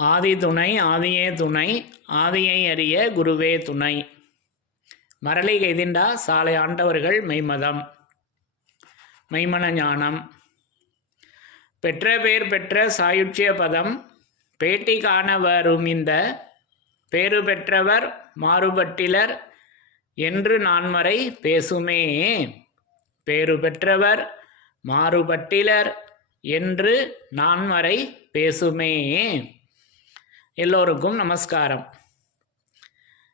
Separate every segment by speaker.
Speaker 1: ஆதி துணை ஆதியே துணை ஆதியை அறிய குருவே துணை. மரளி கைதிண்டா சாலை ஆண்டவர்கள் மெய்மதம். மெய்மன ஞானம். பெற்ற பேர் பெற்ற சாயுட்சிய பதம் பேட்டி காண வரும் இந்த பேறு பெற்றவர் மாறுபட்டிலர் என்று நான்மறை பேசுமே. பேறு பெற்றவர் மாறுபட்டிலர் என்று நான்மறை பேசுமே. எல்லோருக்கும் நமஸ்காரம்.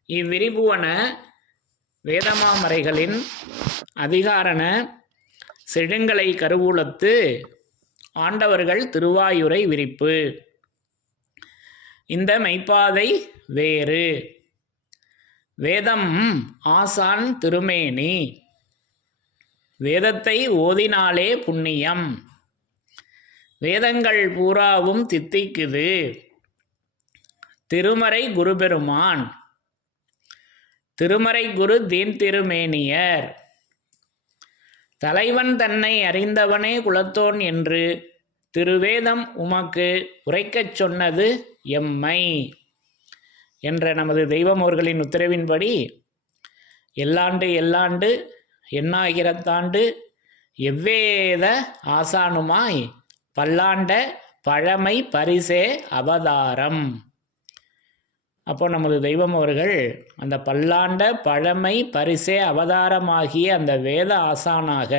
Speaker 1: இவ்விரிபுவன வேதமாமறைகளின் அதிகாரண செழுங்கலை கருவூலத்து ஆண்டவர்கள் திருவாயுரை விரிப்பு. இந்த மெய்ப்பாதை வேறு. வேதம் ஆசான் திருமேனி. வேதத்தை ஓதினாலே புண்ணியம். வேதங்கள் பூராவும் தித்திக்குது. திருமறை குருபெருமான். திருமறை குரு தீன் திருமேனியர். தலைவன் தன்னை அறிந்தவனே குலத்தோன் என்று திருவேதம் உமக்கு உரைக்கச் சொன்னது எம்மை என்ற நமது தெய்வம் அவர்களின் உத்தரவின்படி எல்லாண்டு எல்லாண்டு எண்ணாயிரத்தாண்டு எவ்வேத ஆசானுமாய் பல்லாண்ட பழமை பரிசே அவதாரம். அப்போ நமது தெய்வம் அவர்கள் அந்த பல்லாண்ட பழமை பரிசே அவதாரமாகிய அந்த வேத ஆசானாக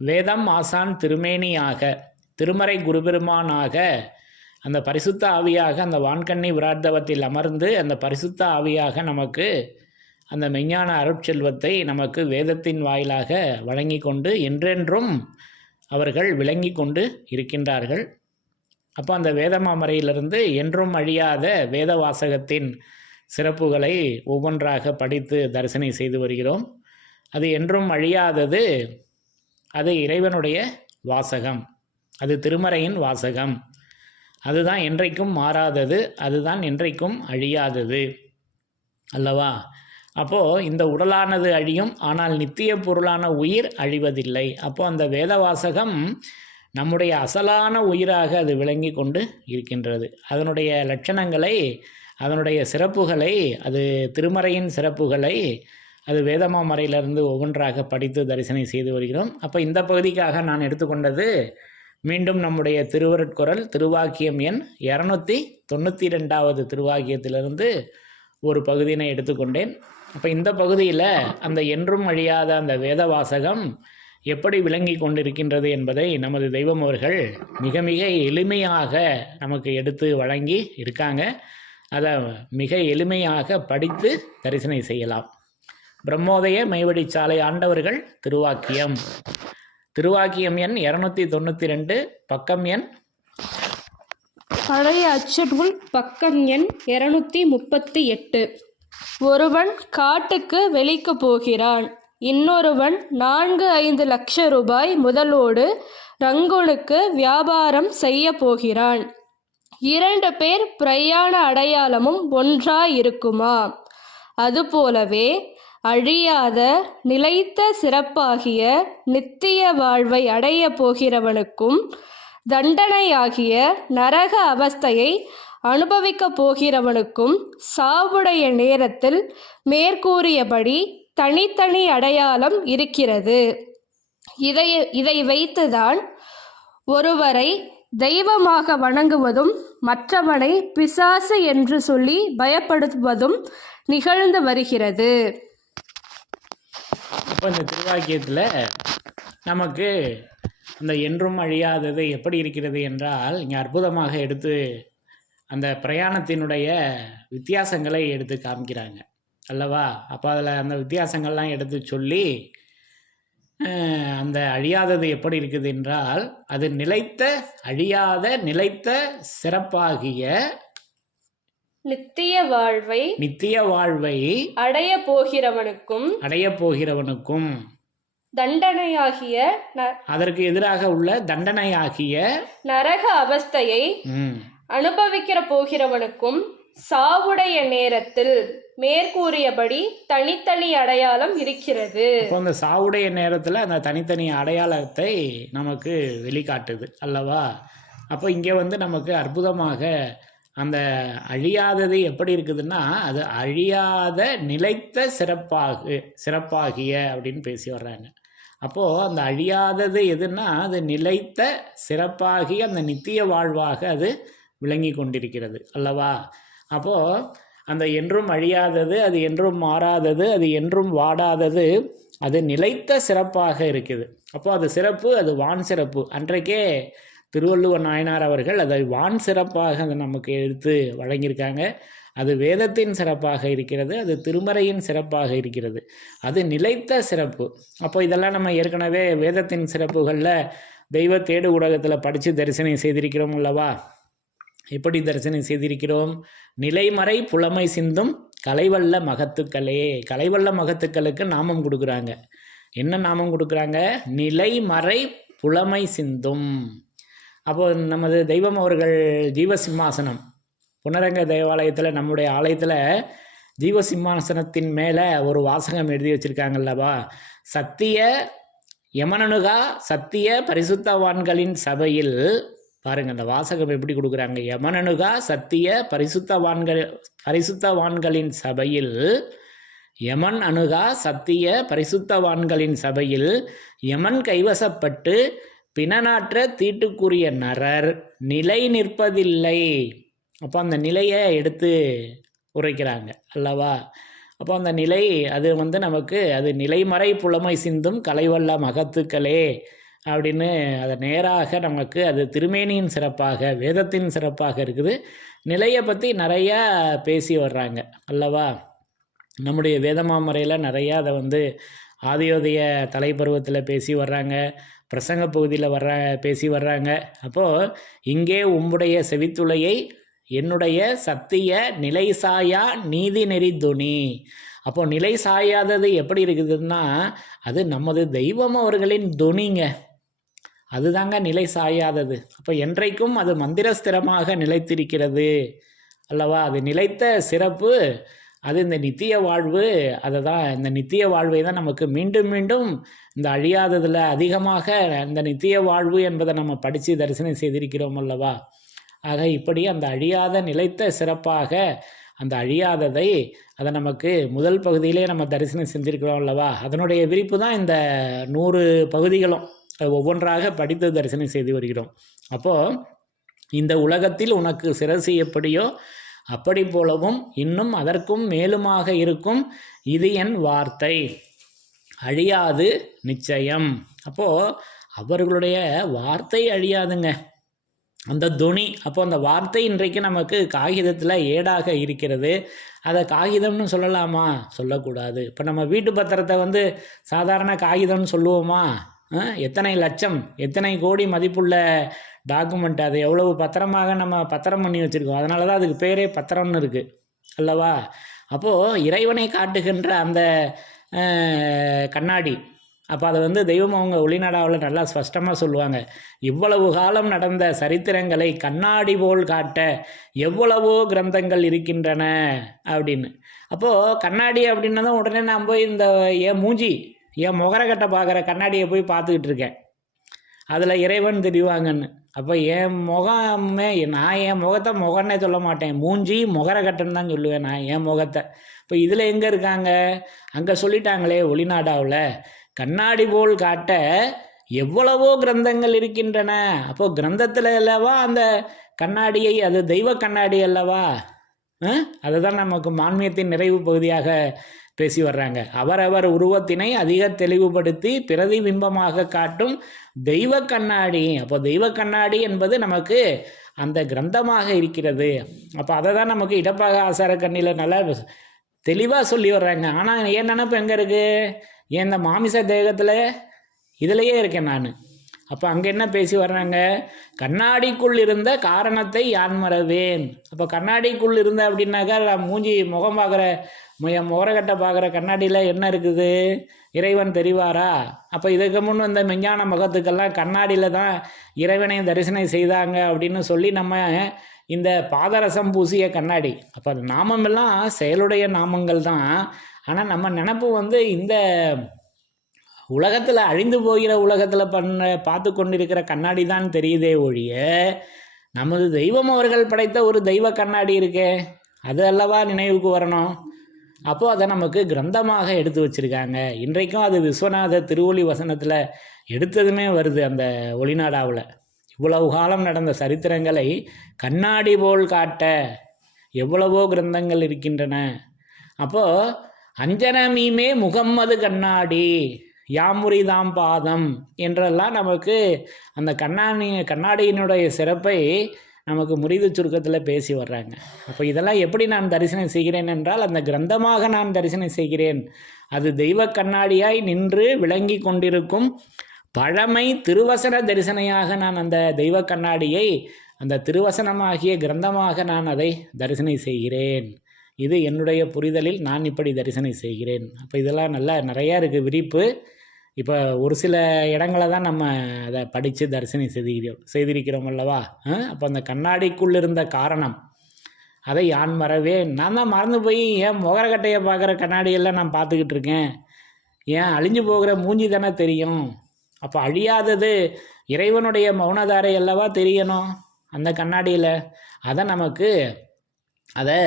Speaker 1: வேதம் ஆசான் திருமேனியாக திருமறை குருபெருமானாக அந்த பரிசுத்த ஆவியாக அந்த வான்கண்ணி விராட்தவத்தில் அமர்ந்து அந்த பரிசுத்த ஆவியாக நமக்கு அந்த மெஞ்ஞான அருட்செல்வத்தை நமக்கு வேதத்தின் வாயிலாக வழங்கி கொண்டு என்றென்றும் அவர்கள் விளங்கி கொண்டு இருக்கின்றார்கள். அப்போ அந்த வேதமாமறையிலிருந்து என்றும் அழியாத வேத வாசகத்தின் சிறப்புகளை ஒவ்வொன்றாக படித்து தரிசனை செய்து வருகிறோம். அது என்றும் அழியாதது அது இறைவனுடைய வாசகம். அது திருமறையின் வாசகம். அதுதான் என்றைக்கும் மாறாதது அதுதான் என்றைக்கும் அழியாதது. அல்லவா? அப்போது இந்த உடலானது அழியும் ஆனால் நித்திய பொருளான உயிர் அழிவதில்லை. அப்போது அந்த வேத வாசகம் நம்முடைய அசலான உயிராக அது விளங்கி கொண்டு இருக்கின்றது. அதனுடைய லட்சணங்களை அதனுடைய சிறப்புகளை அது திருமறையின் சிறப்புகளை அது வேதமாமறையிலிருந்து ஒவ்வொன்றாக படித்து தரிசனை செய்து வருகிறோம். அப்போ இந்த பகுதிக்காக நான் எடுத்துக்கொண்டது மீண்டும் நம்முடைய திருவருட்குரல் திருவாக்கியம் எண் இரநூத்தி தொண்ணூற்றி ரெண்டாவது திருவாக்கியத்திலிருந்து ஒரு பகுதியினை எடுத்துக்கொண்டேன். அப்போ இந்த பகுதியில் அந்த என்றும் அழியாத அந்த வேத வாசகம் எப்படி விளங்கி கொண்டிருக்கின்றது என்பதை நமது தெய்வம் அவர்கள் மிக மிக எளிமையாக நமக்கு எடுத்து வழங்கி இருக்காங்க. அதை மிக எளிமையாக படித்து தரிசனை செய்யலாம். பிரம்மோதய மைவடி சாலை ஆண்டவர்கள் திருவாக்கியம். திருவாக்கியம் எண் இரநூத்தி தொண்ணூற்றி ரெண்டு பக்கம் எண்
Speaker 2: பழைய அச்சநூல் பக்கம் எண் இரநூத்தி முப்பத்தி எட்டு. ஒருவன் காட்டுக்கு வெளிக்கு போகிறான். இன்னொருவன் நான்கு ஐந்து லட்ச ரூபாய் முதலோடு ரங்கோனுக்கு வியாபாரம் செய்ய போகிறான். இரண்டு பேர் பிரயாண அடையாளமும் ஒன்றாயிருக்குமா? அதுபோலவே அழியாத நிலைத்த சிறப்பாகிய நித்திய வாழ்வை அடைய போகிறவனுக்கும் தண்டனையாகிய நரக அவஸ்தையை அனுபவிக்கப் போகிறவனுக்கும் சாவுடைய நேரத்தில் மேற்கூறியபடி தனித்தனி அடையாளம் இருக்கிறது. இதை இதை வைத்துதான் ஒருவரை தெய்வமாக வணங்குவதும் மற்றவனை பிசாசு என்று சொல்லி பயப்படுத்துவதும் நிகழ்ந்து வருகிறது.
Speaker 1: இப்போ இந்த திருவாக்கியத்தில் நமக்கு அந்த என்றும் அழியாதது எப்படி இருக்கிறது என்றால் இங்கே அற்புதமாக எடுத்து அந்த பிரயாணத்தினுடைய வித்தியாசங்களை எடுத்து காமிக்கிறாங்க. அல்லவா? அப்போ அதில் அந்த வித்தியாசங்கள்லாம் எடுத்து சொல்லி அந்த அழியாதது எப்படி இருக்குது என்றால் அது நிலைத்த அழியாத நிலைத்த சிறப்பாகிய
Speaker 2: நித்திய வாழ்வை
Speaker 1: நித்திய வாழ்வை
Speaker 2: அடைய போகிறவனுக்கும்
Speaker 1: அடையப் போகிறவனுக்கும்.
Speaker 2: தண்டனையாகிய
Speaker 1: அதற்கு எதிராக உள்ள தண்டனையாகிய
Speaker 2: நரக அவஸ்தையை அனுபவிக்கிற போகிறவனுக்கும் சாவுடைய நேரத்தில் மேற்கூறியபடி தனித்தனி அடையாளம் இருக்கிறது.
Speaker 1: இப்போ அந்த சாவுடைய நேரத்தில் அந்த தனித்தனி அடையாளத்தை நமக்கு வெளிக்காட்டுது அல்லவா? அப்போ இங்கே வந்து நமக்கு அற்புதமாக அந்த அழியாதது எப்படி இருக்குதுன்னா அது அழியாத நிலைத்த சிறப்பாகு சிறப்பாகிய அப்படின்னு பேசி வர்றாங்க. அப்போது அந்த அழியாதது எதுன்னா அது நிலைத்த சிறப்பாகி அந்த நித்திய வாழ்வாக அது விளங்கி கொண்டிருக்கிறது அல்லவா? அப்போது அந்த என்றும் அழியாதது அது என்றும் மாறாதது அது என்றும் வாடாதது அது நிலைத்த சிறப்பாக இருக்குது. அப்போ அது சிறப்பு அது வான் சிறப்பு. அன்றைக்கே திருவள்ளுவர் நாயனார் அவர்கள் அதை வான் சிறப்பாக அதை நமக்கு எடுத்து வழங்கியிருக்காங்க. அது வேதத்தின் சிறப்பாக இருக்கிறது அது திருமறையின் சிறப்பாக இருக்கிறது. அது நிலைத்த சிறப்பு. அப்போ இதெல்லாம் நம்ம ஏற்கனவே வேதத்தின் சிறப்புகளில் தெய்வ தேடு ஊடகத்தில் படித்து தரிசனம் செய்திருக்கிறோம் அல்லவா? எப்படி தரிசனம் செய்திருக்கிறோம்? நிலைமறை புலமை சிந்தும் கலைவல்ல மகத்துக்களே. கலைவல்ல மகத்துக்களுக்கு நாமம் கொடுக்குறாங்க. என்ன நாமம் கொடுக்குறாங்க? நிலைமறை புலமை சிந்தும். அப்போ நமது தெய்வம் அவர்கள் ஜீவசிம்மாசனம். புனரங்க தேவாலயத்தில் நம்முடைய ஆலயத்தில் ஜீவசிம்மாசனத்தின் மேலே ஒரு வாசகம் எழுதி வச்சுருக்காங்கல்லவா? சத்திய யமனனுகா சத்திய பரிசுத்தவான்களின் சபையில் பாருங்கள் அந்த வாசகம் எப்படி கொடுக்குறாங்க? யமனனுகா சத்திய பரிசுத்தவான்கள் பரிசுத்தவான்களின் சபையில் யமன் அணுகா சத்திய பரிசுத்தவான்களின் சபையில் யமன் கைவசப்பட்டு பிணநாற்ற தீட்டுக்குரிய நரர் நிலை நிற்பதில்லை. அப்போ அந்த நிலையை எடுத்து உரைக்கிறாங்க அல்லவா? அப்போ அந்த நிலை அது வந்து நமக்கு அது நிலைமறை புலமை சிந்தும் கலைவல்ல மகத்துக்களே. அப்படின்னு அதை நேராக நமக்கு அது திருமேனியின் சிறப்பாக வேதத்தின் சிறப்பாக இருக்குது. நிலையை பற்றி நிறையா பேசி வர்றாங்க அல்லவா? நம்முடைய வேதமாமறையில் நிறையா அதை வந்து ஆதியோதய தலைப்பருவத்தில் பேசி வர்றாங்க பிரசங்க பகுதியில் வர்ற பேசி வர்றாங்க. அப்போது இங்கே உம்முடைய செவித்துளையை என்னுடைய சத்திய நிலை சாயா நீதி நெறி துணி. அப்போது நிலை சாயாதது எப்படி இருக்குதுன்னா அது நமது தெய்வம் அவர்களின் துணிங்க. அதுதாங்க நிலை சாயாதது. அப்போ என்றைக்கும் அது மந்திரஸ்திரமாக நிலைத்திருக்கிறது. அல்லவா? அது நிலைத்த சிறப்பு அது இந்த நித்திய வாழ்வு அதை தான் இந்த நித்திய வாழ்வை தான் நமக்கு மீண்டும் மீண்டும் இந்த அழியாததில் அதிகமாக இந்த நித்திய வாழ்வு என்பதை நம்ம படித்து தரிசனம் செய்திருக்கிறோம் அல்லவா? ஆக இப்படி அந்த அழியாத நிலைத்த சிறப்பாக அந்த அழியாததை அதை நமக்கு முதல் பகுதியிலே நம்ம தரிசனம் செஞ்சுருக்கிறோம் அல்லவா? அதனுடைய விரிப்பு தான் இந்த நூறு பகுதிகளும். ஒவ்வொன்றாக படித்து தரிசனம் செய்து வருகிறோம். அப்போது இந்த உலகத்தில் உனக்கு சிரசு எப்படியோ அப்படி போலவும் இன்னும் அதற்கும் மேலுமாக இருக்கும் இது என் வார்த்தை. அழியாது நிச்சயம். அப்போது அவர்களுடைய வார்த்தை அழியாதுங்க. அந்த துணி அப்போ அந்த வார்த்தை இன்றைக்கு நமக்கு காகிதத்தில் ஏடாக இருக்கிறது. அதை காகிதம்னு சொல்லலாமா? சொல்லக்கூடாது. இப்போ நம்ம வீட்டு பத்திரத்தை வந்து சாதாரண காகிதம்னு சொல்லுவோமா? எத்தனை லட்சம் எத்தனை கோடி மதிப்புள்ள டாக்குமெண்ட் அது? எவ்வளவு பத்திரமாக நம்ம பத்திரம் பண்ணி வச்சுருக்கோம்? அதனால தான் அதுக்கு பேரே பத்திரம்னு இருக்குது அல்லவா? அப்போது இறைவனை காட்டுகின்ற அந்த கண்ணாடி. அப்போ அதை வந்து தெய்வம் அவங்க ஒளிநாடாவில் நல்லா ஸ்பஷ்டமாக சொல்லுவாங்க. இவ்வளவு காலம் நடந்த சரித்திரங்களை கண்ணாடி போல் காட்ட எவ்வளவோ கிரந்தங்கள் இருக்கின்றன அப்படின்னு. அப்போது கண்ணாடி அப்படின்னதும் உடனே நான் போய் இந்த ஏ மூஞ்சி என் முகரக்கட்டை பார்க்குற கண்ணாடியை போய் பார்த்துக்கிட்டு இருக்கேன். அதில் இறைவன் தெரிவாங்கன்னு. அப்போ என் முகமே நான் என் முகத்தை முகன்னே சொல்ல மாட்டேன். மூஞ்சி முகரக்கட்டன்னு தான் சொல்லுவேன் நான் என் முகத்தை. இப்போ இதில் எங்கே இருக்காங்க? அங்கே சொல்லிட்டாங்களே ஒளிநாடாவில் கண்ணாடி போல் காட்ட எவ்வளவோ கிரந்தங்கள் இருக்கின்றன. அப்போ கிரந்தத்தில் அல்லவா அந்த கண்ணாடியை அது தெய்வ கண்ணாடி அல்லவா? அதுதான் நமக்கு மான்மியத்தின் நிறைவு பகுதியாக பேசி வர்றாங்க அவரவர் உருவத்தினை அதிக தெளிவுபடுத்தி பிரதிபிம்பமாக காட்டும் தெய்வ கண்ணாடி. அப்போ தெய்வ கண்ணாடி என்பது நமக்கு அந்த கிரந்தமாக இருக்கிறது. அப்போ அதை தான் நமக்கு இடப்பாக ஆசார கண்ணியில் நல்லா தெளிவாக சொல்லி வர்றாங்க. ஆனால் என் நினப்பு எங்கே இருக்குது என் இந்த மாமிச தேகத்தில் இதிலையே இருக்கேன் நான். அப்போ அங்கே என்ன பேசி வர்றாங்க? கண்ணாடிக்குள் இருந்த காரணத்தை யான் மறவேன்? அப்போ கண்ணாடிக்குள் இருந்த அப்படின்னாக்கா நான் மூஞ்சி முகம் பார்க்குற என் முகரக்கட்டை பார்க்குற கண்ணாடியில் என்ன இருக்குது? இறைவன் தெரிவாரா? அப்போ இதுக்கு முன் வந்த மெஞ்ஞான முகத்துக்கெல்லாம் கண்ணாடியில் தான் இறைவனை தரிசனம் செய்தாங்க அப்படின்னு சொல்லி நம்ம இந்த பாதரசம் பூசிய கண்ணாடி. அப்போ அது நாமமெல்லாம் செயலுடைய நாமங்கள் தான். ஆனால் நம்ம நினப்பு வந்து இந்த உலகத்தில் அழிந்து போகிற உலகத்தில் பண்ண பார்த்து கொண்டிருக்கிற கண்ணாடி தான் தெரியுதே ஒழிய நமது தெய்வம் அவர்கள் படைத்த ஒரு தெய்வ கண்ணாடி இருக்கே அது அல்லவா நினைவுக்கு வரணும்? அப்போது அதை நமக்கு கிரந்தமாக எடுத்து வச்சுருக்காங்க. இன்றைக்கும் அது விஸ்வநாத திருவொளி வசனத்தில் எடுத்ததுமே வருது அந்த ஒளிநாடாவில். இவ்வளவு காலம் நடந்த சரித்திரங்களை கண்ணாடி போல் காட்ட எவ்வளவோ கிரந்தங்கள் இருக்கின்றன. அப்போது அஞ்சனமீமே முகம்மது கண்ணாடி யாமுரிதாம் பாதம் என்றெல்லாம் நமக்கு அந்த கண்ணாடி கண்ணாடியினுடைய சிறப்பை நமக்கு முறிது சுருக்கத்தில் பேசி வர்றாங்க. அப்போ இதெல்லாம் எப்படி நான் தரிசனம் செய்கிறேன் என்றால் அந்த கிரந்தமாக நான் தரிசனம் செய்கிறேன். அது தெய்வ கண்ணாடியாய் நின்று விளங்கி கொண்டிருக்கும் பழமை திருவசன தரிசனையாக நான் அந்த தெய்வ கண்ணாடியை அந்த திருவசனமாகிய கிரந்தமாக நான் அதை தரிசனம் செய்கிறேன். இது என்னுடைய புரிதலில் நான் இப்படி தரிசனம் செய்கிறேன். அப்போ இதெல்லாம் நல்லா நிறையா இருக்குது விரிப்பு. இப்போ ஒரு சில இடங்களை தான் நம்ம அதை படித்து தரிசனம் செய்திருக்கிறோம் செய்திருக்கிறோம் அல்லவா? அப்போ அந்த கண்ணாடிக்குள் இருந்த காரணம். அதை யான் மறவே? நான் தான் மறந்து போய் ஏன் முகரக்கட்டையை பார்க்குற கண்ணாடியெல்லாம் நான் பார்த்துக்கிட்டு இருக்கேன். ஏன் அழிஞ்சு போகிற மூஞ்சி தானே தெரியும்? அப்போ அழியாதது இறைவனுடைய மௌனதாரை அல்லவா தெரியணும் அந்த கண்ணாடியில்? அதை நமக்கு அதை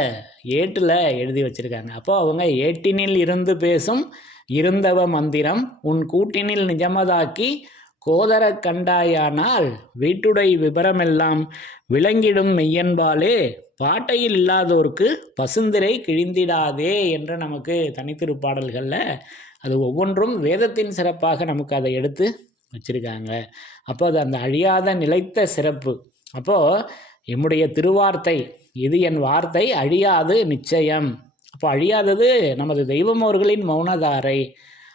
Speaker 1: ஏட்டில் எழுதி வச்சுருக்காங்க. அப்போ அவங்க ஏட்டினில் இருந்து பேசும் இருந்தவ மந்திரம் உன் கூட்டினில் நிஜமதாக்கி கோதர கண்டாயானால் வீட்டுடை விபரமெல்லாம் விளங்கிடும் மெய்யன்பாலே பாட்டையில் இல்லாதோர்க்கு பசுந்திரை கிழிந்திடாதே என்று நமக்கு தனித்திருப்பாடல்களில் அது ஒவ்வொன்றும் வேதத்தின் சிறப்பாக நமக்கு அதை எடுத்து வச்சுருக்காங்க. அப்போ அது அந்த அழியாத நிலைத்த சிறப்பு. அப்போது என்னுடைய திருவார்த்தை இது என் வார்த்தை அழியாது நிச்சயம். அப்போ அழியாதது நமது தெய்வம் அவர்களின் மௌனதாரை.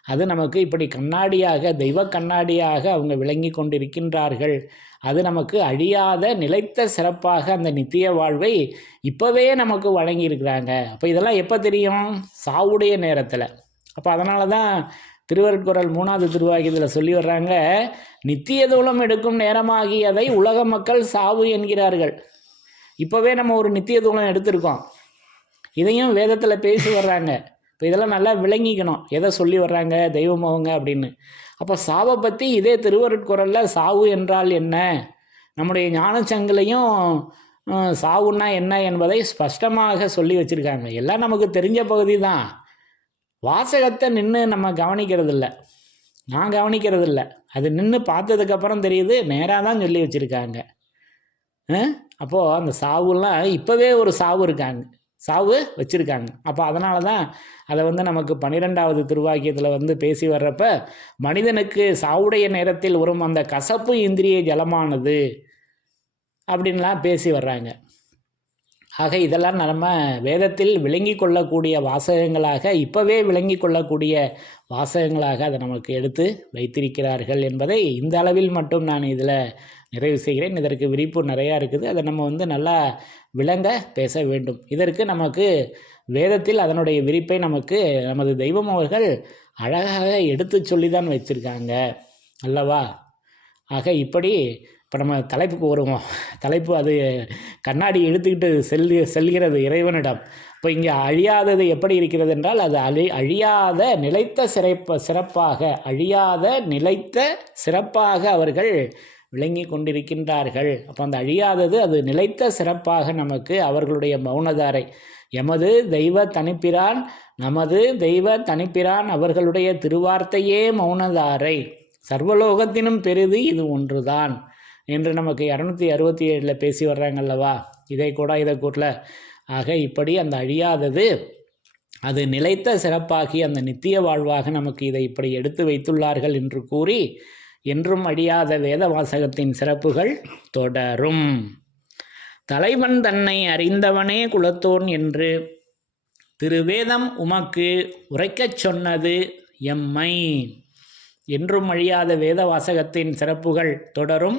Speaker 1: அது நமக்கு இப்படி கண்ணாடியாக தெய்வ கண்ணாடியாக அவங்க விளங்கி கொண்டிருக்கின்றார்கள். அது நமக்கு அழியாத நிலைத்த சிறப்பாக அந்த நித்திய வாழ்வை இப்போவே நமக்கு வழங்கியிருக்கிறாங்க. அப்போ இதெல்லாம் எப்போ தெரியும்? சாவுடைய நேரத்தில். அப்போ அதனால தான் திருவருட்குரல் மூணாவது திருவாகியத்தில் சொல்லி வர்றாங்க நித்திய தூளம் எடுக்கும் நேரமாகியதை உலக மக்கள் சாவு என்கிறார்கள். இப்போவே நம்ம ஒரு நித்திய தூளம் எடுத்திருக்கோம். இதையும் வேதத்தில் பேசி வர்றாங்க. இப்போ இதெல்லாம் நல்லா விளங்கிக்கணும். எதை சொல்லி வர்றாங்க? தெய்வம் அவங்க அப்படின்னு. அப்போ சாவை பற்றி இதே திருவருட்குறளில் சாவு என்றால் என்ன? நம்முடைய ஞானச்சங்கிலையும் சாவுன்னா என்ன என்பதை ஸ்பஷ்டமாக சொல்லி வச்சுருக்காங்க. எல்லாம் நமக்கு தெரிஞ்ச பகுதி தான் வாசகத்தை நின்று நம்ம கவனிக்கிறதில்ல. நான் கவனிக்கிறதில்ல. அது நின்று பார்த்ததுக்கப்புறம் தெரியுது நேராக தான் சொல்லி வச்சுருக்காங்க. அப்போது அந்த சாவுலாம் இப்போவே ஒரு சாவு இருக்காங்க. சாவு வச்சுருக்காங்க. அப்போ அதனால தான் அதை வந்து நமக்கு பன்னிரெண்டாவது திருவாக்கியத்தில் வந்து பேசி வர்றப்ப மனிதனுக்கு சாவுடைய நேரத்தில் வரும் அந்த கசப்பு இந்திரிய ஜலமானது அப்படின்லாம் பேசி வர்றாங்க. ஆக இதெல்லாம் நம்ம வேதத்தில் விளங்கி கொள்ளக்கூடிய வாசகங்களாக இப்போவே விளங்கி கொள்ளக்கூடிய வாசகங்களாக அதை நமக்கு எடுத்து வைத்திருக்கிறார்கள் என்பதை இந்த அளவில் மட்டும் நான் இதில் நிறைவு செய்கிறேன். இதற்கு விரிப்பு நிறையா இருக்குது. அதை நம்ம வந்து நல்லா விளங்க பேச வேண்டும். இதற்கு நமக்கு வேதத்தில் அதனுடைய விரிப்பை நமக்கு நமது தெய்வம் அவர்கள் அழகாக எடுத்து சொல்லி தான் வச்சுருக்காங்க. அல்லவா? ஆக இப்படி இப்போ நம்ம தலைப்புக்கு வருவோம். தலைப்பு அது கண்ணாடி எடுத்துக்கிட்டு செல்லு செல்கிறது இறைவனிடம். இப்போ இங்கே அழியாதது எப்படி இருக்கிறது என்றால் அது அழி அழியாத நிலைத்த சிறப்ப சிறப்பாக அழியாத நிலைத்த சிறப்பாக அவர்கள் விளங்கி கொண்டிருக்கின்றார்கள். அப்போ அந்த அழியாதது அது நிலைத்த சிறப்பாக நமக்கு அவர்களுடைய மௌனதாரை. எமது தெய்வ தனிப்பிரான் நமது தெய்வ தனிப்பிரான் அவர்களுடைய திருவார்த்தையே மௌனதாரை. சர்வலோகத்தினும் பெரிது இது ஒன்றுதான். என்று நமக்கு இரநூத்தி அறுபத்தி ஏழில் பேசி வர்றாங்கல்லவா? இதை கூட இதை கூட்டல ஆக இப்படி அந்த அழியாதது அது நிலைத்த சிறப்பாகி அந்த நித்திய வாழ்வாக நமக்கு இதை இப்படி எடுத்து வைத்துள்ளார்கள் என்று கூறி என்றும் அழியாத வேத வாசகத்தின் சிறப்புகள் தொடரும். தலைவன் தன்னை அறிந்தவனே குலத்தோன் என்று திருவேதம் உமக்கு உரைக்கச் சொன்னது எம்மை. என்றும் அழியாத வேத வாசகத்தின் சிறப்புகள் தொடரும்.